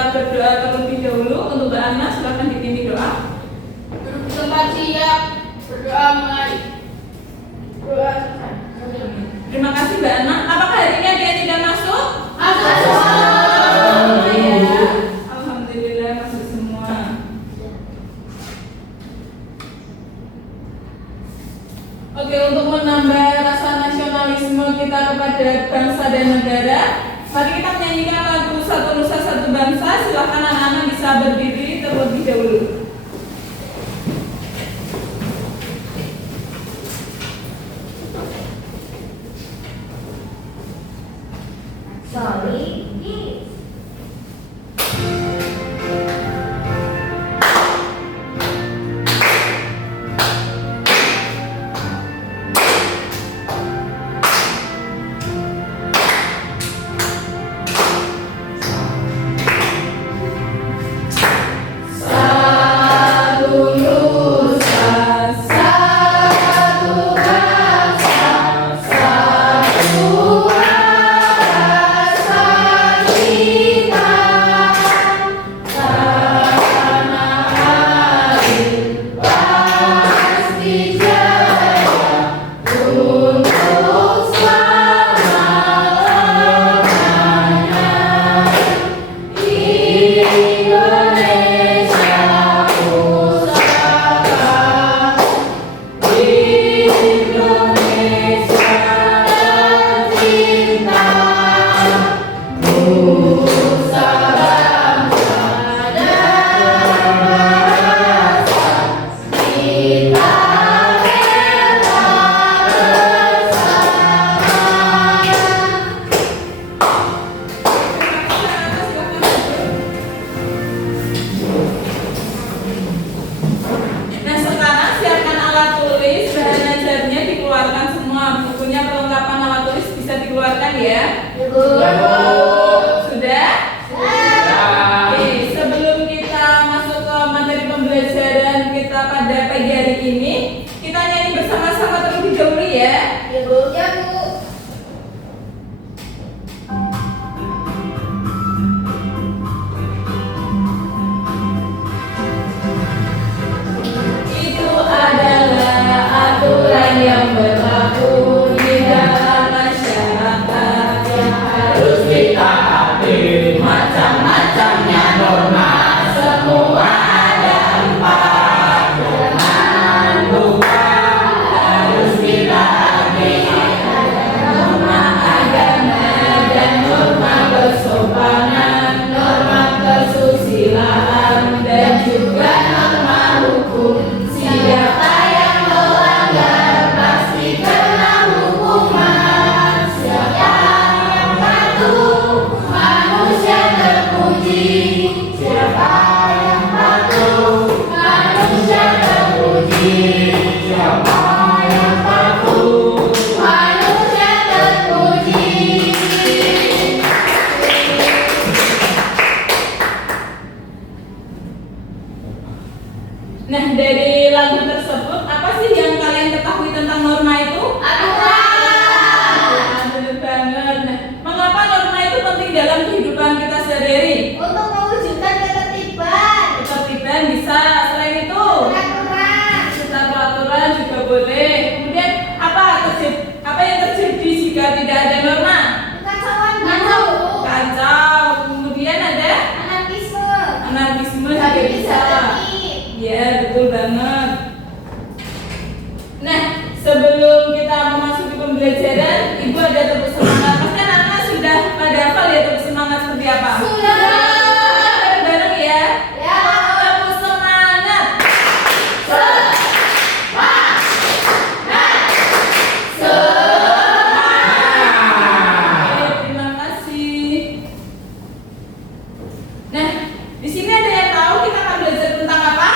kita berdoa terlebih dahulu. Untuk Mbak Ana, silakan dipimpin doa. Duduk di tempat siap, berdoa mulai. Doa. Terima kasih Mbak Ana. Apakah hari ini ada yang tidak masuk? Masuk. Ya. Alhamdulillah masuk semua. Oke, untuk menambah rasa nasionalisme kita kepada bangsa dan negara, mari kita menyanyikan lagu Satu Nusa Satu Bangsa. Silakan anak-anak bisa berdiri terlebih dahulu. Sorry. Nah, dari lagu tersebut, apa sih yang kalian ketahui tentang norma itu? Aturan. Benar banget. Nah, mengapa norma itu penting dalam kehidupan kita sehari-hari? Untuk mewujudkan ketertiban. Ketertiban bisa. Selain itu, Peraturan. aturan juga boleh. Kemudian apa yang terjadi jika tidak ada norma? Kekacauan Kacau. baru. Kacau. Kemudian ada anarkisme juga bisa. Ya, betul banget. Nah, sebelum kita memasuki pembelajaran, Ibu ada tepuk semangat. Pasti anak-anak sudah pada hafal ya tepuk semangat seperti apa? Sudah. Bareng-bareng ya. Ya. Tepuk semangat. Oke, terima kasih. Nah, di sini ada yang tahu kita akan belajar tentang apa?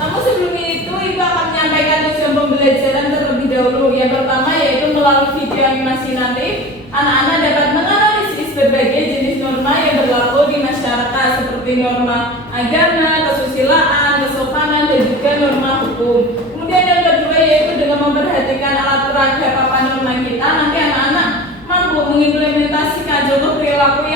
Namun sebelum itu, Ibu akan menyampaikan tujuan pembelajaran terlebih dahulu. Yang pertama yaitu melalui video animasi nanti, anak-anak dapat menganalisis berbagai jenis norma yang berlaku di masyarakat seperti norma agama, kesusilaan, kesopanan, dan juga norma hukum. Kemudian yang kedua yaitu dengan memperhatikan alat peraga papan norma kita, nanti anak-anak mampu mengimplementasikan contoh perilaku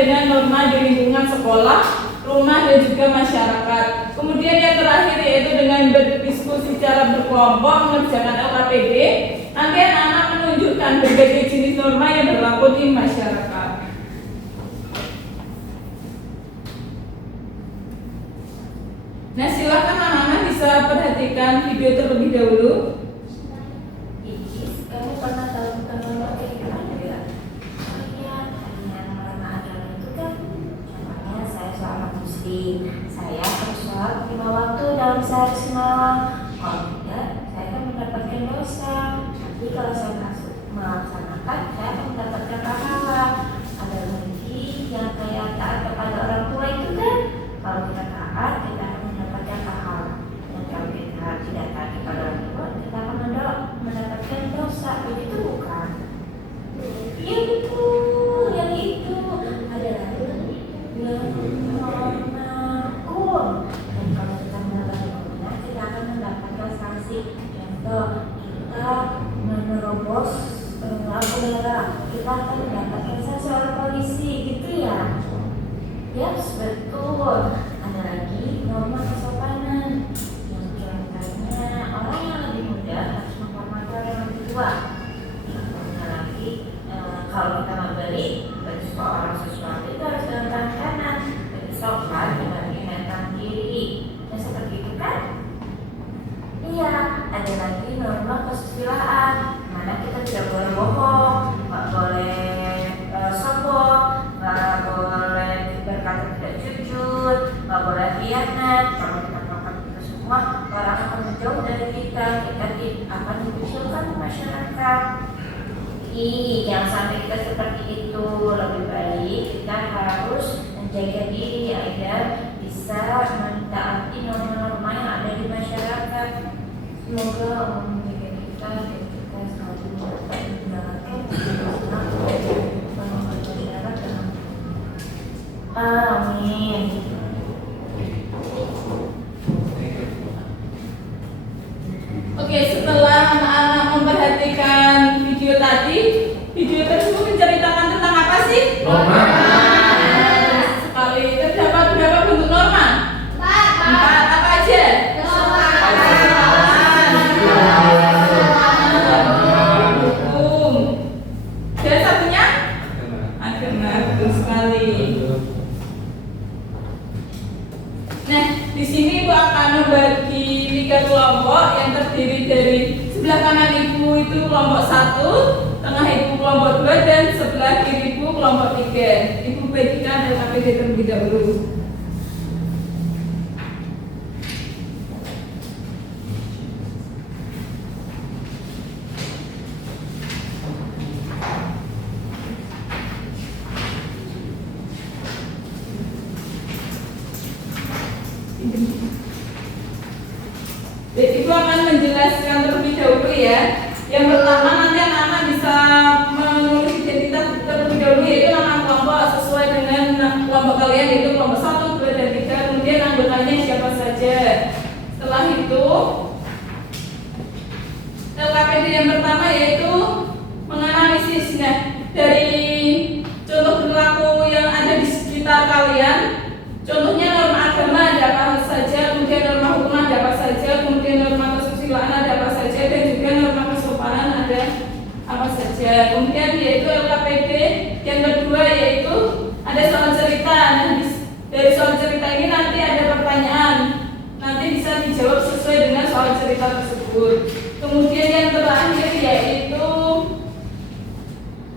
dengan norma di lingkungan sekolah, rumah, dan juga masyarakat. Kemudian yang terakhir yaitu dengan berdiskusi secara berkelompok mengerjakan LKPD. Nanti anak-anak menunjukkan berbagai jenis norma yang berlaku di masyarakat. Nah, silakan anak-anak bisa perhatikan video terlebih dahulu. Kamu pernah tahu tentang norma kayak gimana ya? Oh iya, dengan norma agama itu kan contohnya saya seorang muslim, saya harus sholat 5 waktu dalam sehari semalam. Kalau tidak, saya akan mendapatkan dosa. Tapi kalau saya melaksanakan, saya akan mendapatkan pahala. Ada lagi yang kayak taat kepada orang tua itu kan, kalau kita taat, kita akan mendapatkan pahala. Dan kalau kita tidak taat kepada orang tua, kita akan mendapatkan dosa. Begitu bukan? Iya betul, yang itu adalah norma hukum. Dan kalau kita melanggar hukumnya, kita akan mendapatkan sanksi. Contoh, kita menerobos lampu merah, kita akan mendapatkan sanksi oleh polisi, gitu ya? Yes, betul. Ada lagi norma kesopanan. Yang contohnya orang yang lebih muda harus menghormati orang yang lebih tua. Contohnya lagi, kalau kita membeli bagi seorang sesuatu itu harus dengan tangan kanan, bagi sopan dibanding dengan tangan kiri. Dan seperti itu kan? Iya, ada lagi norma kesusilaan. Mana kita tidak boleh bohong, nggak boleh sombong, nggak boleh berkata tidak jujur, nggak boleh khianat. Kalau kita melakukan itu semua, orang akan menjauh dari kita akan dikucilkan di masyarakat. Jangan sampai kita seperti itu. Lebih baik kita harus menjaga diri agar bisa mentaati norma-norma yang ada di masyarakat. Semoga Allah menjaga kita dan kita selalu dapat menjalankan masyarakat. Amin. Oke, setelah anak-anak memperhatikan video tadi, video tersebut menceritakan tentang apa sih? Norma. Sekali. Terdapat berapa bentuk norma? 4. Apa aja? Hukum. Dan satunya? Agama. Betul sekali. Nah, di sini Ibu akan membagi 3 kelompok yang terdiri dari sebelah kanan Ibu itu kelompok 1, tengah Ibu kelompok 2, dan sebelah kiri Ibu kelompok 3. Ibu bagikan LKPD terlebih dahulu. Ibu akan menjelaskan terlebih dahulu ya. Yang pertama nanti anak-anak bisa menulis identitas terlebih dahulu, yaitu nama kelompok sesuai dengan kelompok kalian, yaitu kelompok 1, 2, dan 3. Kemudian anggotanya siapa saja. Setelah itu LKPD yang pertama yaitu menganalisis. Nah, dari contoh perilaku yang ada di sekitar kalian, contohnya norma agama ada apa saja, kemudian norma hukum ada apa saja, kemudian norma kesusilaan ada apa saja, dan juga norma kesopanan ada apa saja. Kemudian yaitu LKPD yang kedua yaitu ada soal cerita. Nah, dari soal cerita ini nanti ada pertanyaan, nanti bisa dijawab sesuai dengan soal cerita tersebut. Kemudian yang terakhir yaitu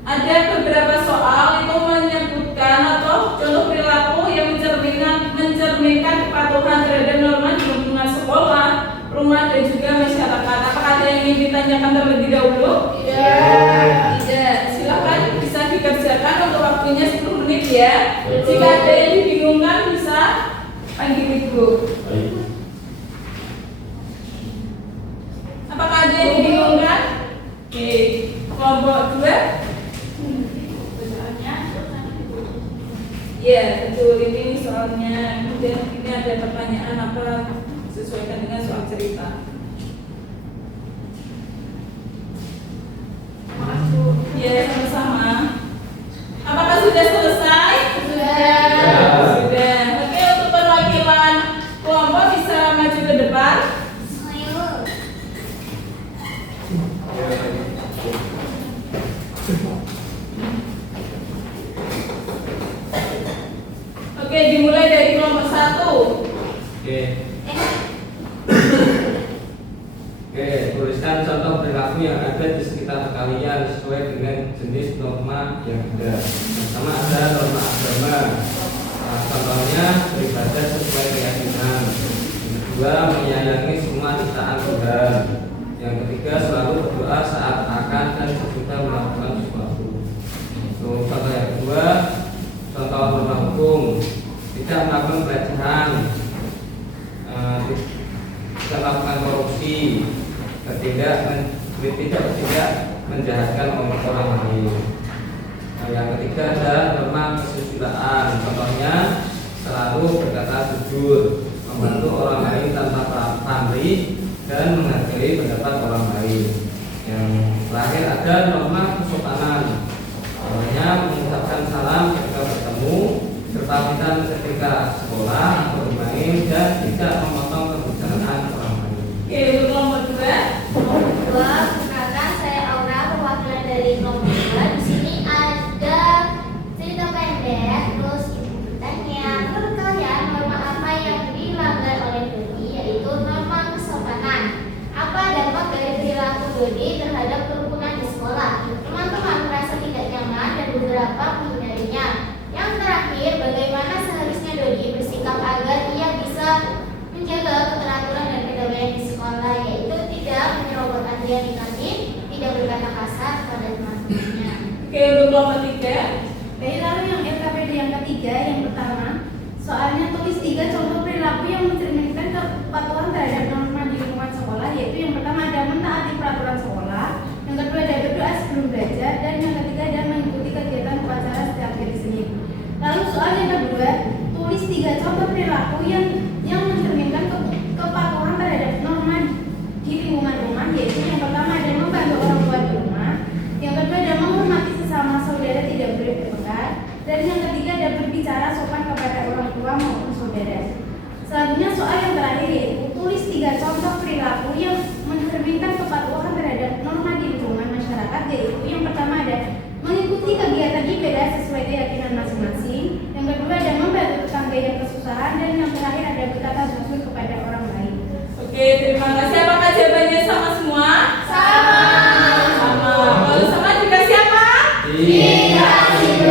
ada beberapa soal itu menyebutkan atau contoh perilaku yang mencerminkan kepatuhan terhadap norma di lingkungan sekolah, rumah, dan juga masyarakat. Apakah ada yang ingin ditanyakan terlebih dahulu? Tidak. Silakan bisa dikerjakan untuk waktunya 10 menit ya. Jika ada yang dibingungkan bisa panggil Ibu. Apakah ada yang dibingungkan? Oke, kelompok 2. Ya, betul, ini soalnya. Kemudian ini ada pertanyaan apa sesuaikan dengan soal cerita. Ya, sama-sama. Apakah sudah selesai? Oke, dimulai dari kelompok 1. Oke. Oke, tuliskan contoh perilaku yang ada di sekitar kalian sesuai dengan jenis norma yang ada. Pertama ada norma agama. Contohnya beribadah sesuai keyakinan. Yang kedua, menyayangi semua ciptaan Tuhan. Yang ketiga, selalu berdoa saat akan dan sesudah melakukan sesuatu. Contoh yang kedua, contoh norma hukum. Tidak melakukan pelecehan, tidak melakukan korupsi, tidak menjahatkan orang lain. Yang ketiga ada norma kesusilaan. Contohnya selalu berkata jujur, membantu orang lain tanpa pamrih, dan menghargai pendapat orang lain. Yang terakhir ada norma kesopanan. Contohnya mengucapkan salam ketika bertemu, berpamitan ketika sekolah atau bermain, dan tidak memotong kebicaraan orang lain. Oke, untuk kelompok 2. Kelompok 2, perkenalkan saya Aura, perwakilan dari kelompok 2. Di sini ada cerita pendek, terus ibu bertanya, menurut kalian norma apa yang dilanggar oleh Dodi, yaitu norma kesopanan. Apa dampak dari perilaku Dodi terhadap kerukunan di sekolah? Teman-teman merasa tidak nyaman dan beberapa menghindarinya. Yang terakhir, bagaimana seharusnya Dodi bersikap agar ia bisa menjaga keteraturan dan kedamaian di sekolah, yaitu tidak menyerobot antrian di kantin, tidak berkata kasar pada teman-temannya. Oke, untuk kelompok 3. Baik, lalu yang LKPD yang ketiga, yang pertama, soalnya tulis 3 contoh perilaku yang mencerminkan kepatuhan terhadap norma di lingkungan sekolah, yaitu yang pertama ada mentaati peraturan sekolah, yang kedua ada berdoa sebelum belajar, dan yang ketiga ada mengikuti kegiatan upacara setiap hari Senin. Lalu soal yang kedua, tulis 3 contoh perilaku yang mencerminkan kepatuhan terhadap norma di lingkungan rumah, yaitu yang pertama ada membantu orang tua di rumah, yang kedua ada menghormati sesama saudara tidak boleh bertengkar, dan yang ketiga ada berbicara sopan kepada orang tua maupun saudara. Selanjutnya soal yang terakhir, yaitu tulis 3 contoh perilaku yang mencerminkan kepatuhan terhadap norma di lingkungan masyarakat, yaitu yang pertama ada mengikuti kegiatan ibadah sesuai keyakinan masing-masing, yang kedua ada membantu tetangga yang kesusahan, dan yang terakhir ada berkata jujur kepada orang lain. Oke, terima kasih. Apakah jawabannya sama semua? Sama. Sama. Kalau sama juga siapa? Kasih B,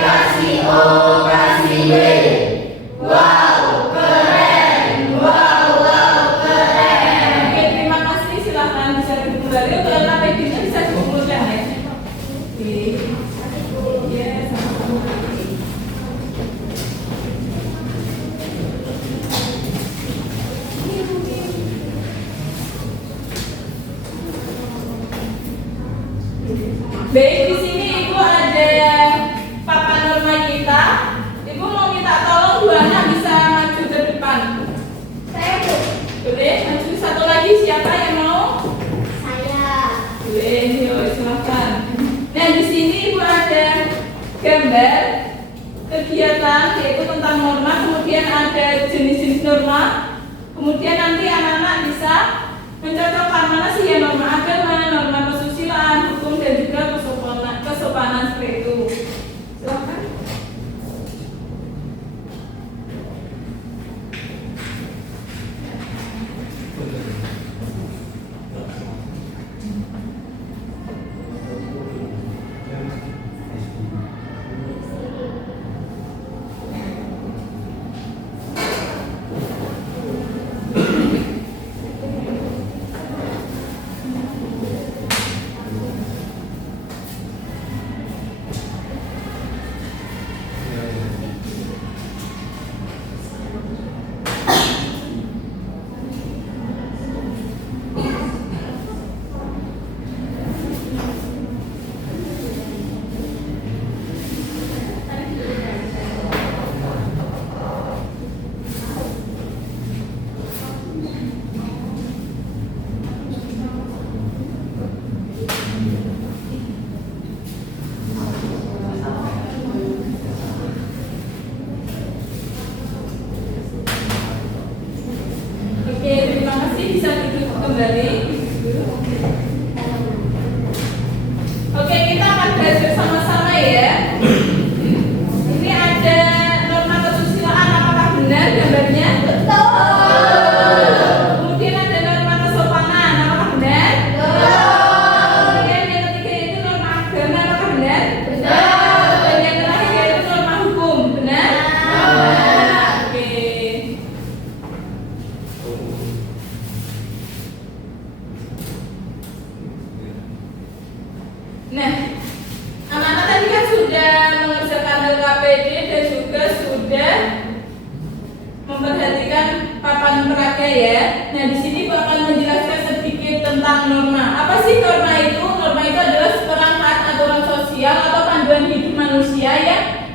kasih O, kasih B. Wow, keren. Wow, keren. Oke, terima kasih. Silahkan bisa duduk kembali. Untuk LKPD-nya bisa dikumpulkan ya. Oke. Iya, sama-sama. Baik, di sini Ibu ada papan norma kita. Ibu mau minta tolong 2 anak bisa maju ke depan. Saya Bu. Boleh maju satu lagi, siapa yang mau? Saya. Boleh, yuk silakan. Nah, di sini Ibu ada gambar kegiatan yaitu tentang norma, kemudian ada jenis-jenis norma. Kemudian nanti anak-anak bisa mencocokkan mana sih ya norma agama, norma kesusilaan, hukum, dan juga kesopanan seperti itu. Silakan.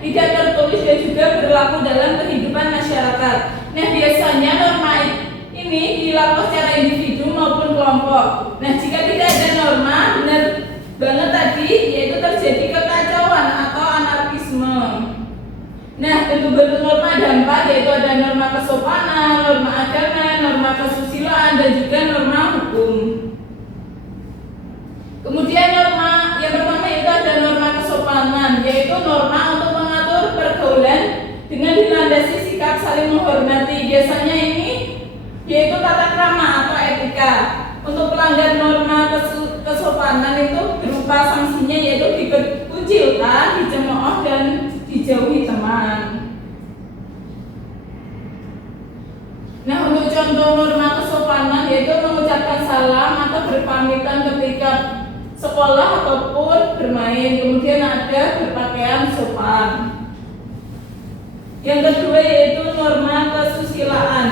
tidak tertulis dan juga berlaku dalam kehidupan masyarakat. Nah, biasanya norma ini dilakukan secara individu maupun kelompok. Nah, jika tidak ada norma, benar banget tadi, yaitu terjadi kekacauan atau anarkisme. Nah, bentuk-bentuk norma dampak yaitu ada norma kesopanan, norma agama, norma kesusilaan, dan juga norma hukum. Kemudian norma yang pertama itu ada norma kesopanan, yaitu norma untuk mengatur pergaulan dengan dilandasi sikap saling menghormati. Biasanya ini yaitu tata krama atau etika. Untuk pelanggar norma kesopanan itu berupa sanksinya yaitu dikucilkan, dicemooh, dan dijauhi teman. Nah, untuk contoh norma kesopanan yaitu mengucapkan salam atau berpamitan ketika sekolah ataupun bermain. Kemudian ada berpakaian sopan. Yang kedua yaitu norma kesusilaan.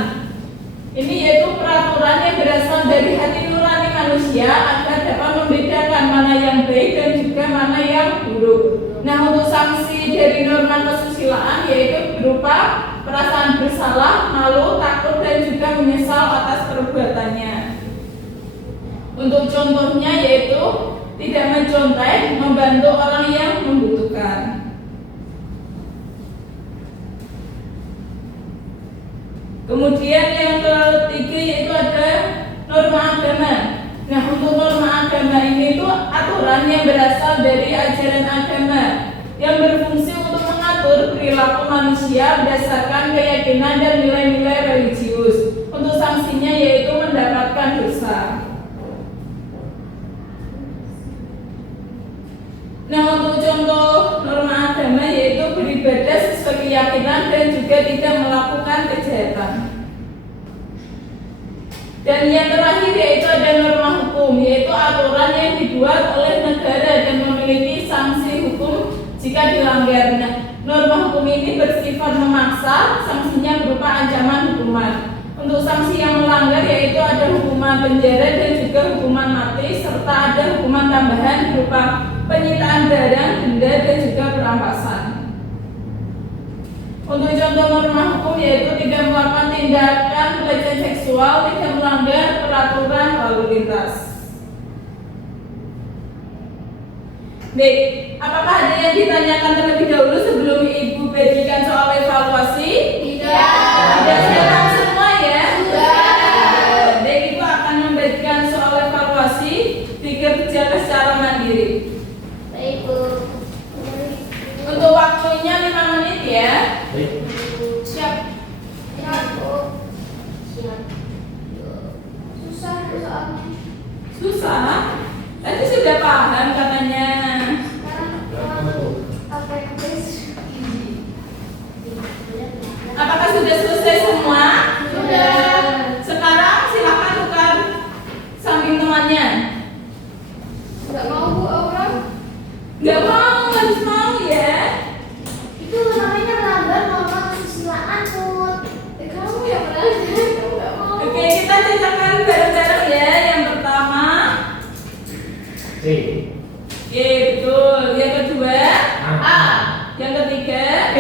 Ini yaitu peraturan yang berasal dari hati nurani manusia agar dapat membedakan mana yang baik dan juga mana yang buruk. Nah, untuk sanksi dari norma kesusilaan yaitu berupa perasaan bersalah, malu, takut, dan juga menyesal atas perbuatannya. Untuk contohnya yaitu tidak mencontek, membantu orang yang membutuhkan. Kemudian yang ketiga yaitu ada norma agama. Nah, untuk norma agama ini itu aturan yang berasal dari ajaran agama yang berfungsi untuk mengatur perilaku manusia berdasarkan keyakinan dan nilai-nilai religius. Untuk sanksinya yaitu mendapatkan dosa. Nah, untuk contoh norma agama yaitu beribadah sesuai keyakinan dan juga tidak melakukan kejahatan. Dan yang terakhir yaitu ada norma hukum, yaitu aturan yang dibuat oleh negara dan memiliki sanksi hukum jika dilanggar. Nah, norma hukum ini bersifat memaksa, sanksinya berupa ancaman hukuman. Untuk sanksi yang melanggar yaitu ada hukuman penjara dan juga hukuman mati, serta ada hukuman tambahan berupa penyitaan barang, denda, dan juga perampasan. Untuk contoh norma hukum yaitu tidak melakukan tindakan pelecehan seksual, tidak melanggar peraturan lalu lintas. Baik, apakah ada yang ditanyakan terlebih dahulu sebelum Ibu bagikan soal evaluasi? Tidak. Sudah siap semua ya? Sudah. Baik, Ibu akan membagikan soal evaluasi dikerjakan secara mandiri. Baik, Bu. Untuk waktunya 5 menit ya. Siap. Siap, Bu. Siap. Susah soalnya. Susah? Tadi sudah paham katanya. Sekarang apa yang Apakah sudah selesai semua? Sudah. Sekarang silakan tukar samping temannya. Enggak mau, Bu, Aura. Nggak mau, harus mau ya. Itu namanya melanggar norma kesusilaan, Put. Kamu yang melanggar, kamu enggak mau. Oke, kita cocokkan bareng-bareng ya. Yang pertama, Y, betul. Yang kedua, A. Yang ketiga, B.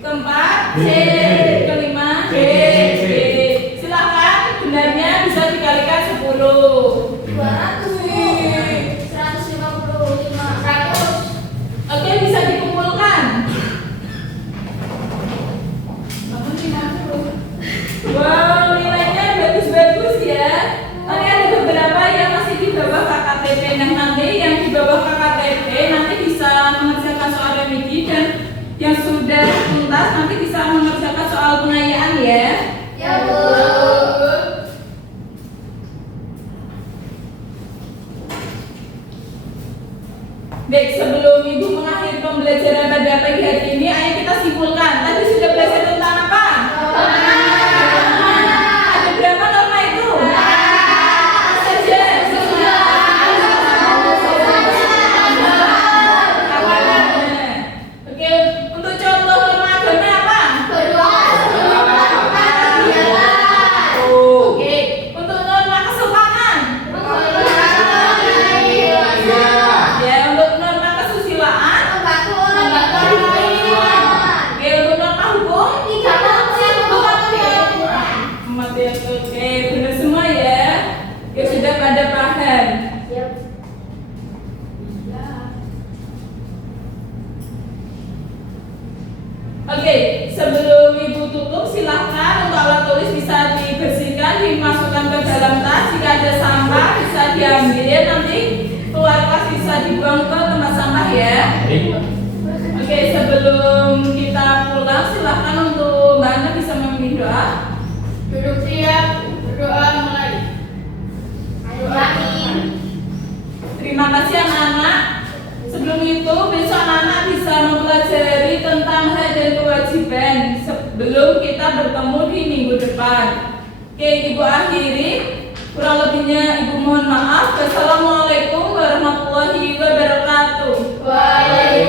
Keempat, C. Kelima, D. Silakan, benarnya bisa dikalikan 10. 200, 155, 100. Oke, bisa dikumpulkan. Wow, nilainya bagus-bagus ya. Tapi ada beberapa yang masih di bawah KKTP. Nah, nanti yang di bawah KKTP nanti bisa mengerjakan soal remedi, dan yang sudah tuntas nanti bisa mengerjakan soal pengayaan ya. Ya, Bu. Baik, sebelum Ibu mengakhiri pembelajaran pada pagi hari ini, ayo kita simpulkan. Tadi sudah belajar tentang apa? Ada berapa norma itu? Apa saja? Oke, untuk contoh norma agama apa? Oke, sebelum Ibu tutup silahkan untuk alat tulis bisa dibersihkan, dimasukkan ke dalam tas. Jika ada sampah bisa diambil, nanti keluar kelas bisa dibuang ke tempat sampah ya. Oke, sebelum kita pulang silahkan untuk Mbak Ana bisa memimpin doa. Duduk siap, berdoa mulai. Amin. Terima kasih anak-anak. Sebelum itu besok anak-anak bisa mempelajari tentang hak dan kewajiban sebelum kita bertemu di minggu depan. Oke, Ibu akhiri. Kurang lebihnya Ibu mohon maaf. Wassalamualaikum warahmatullahi wabarakatuh. Waalaikumsalam.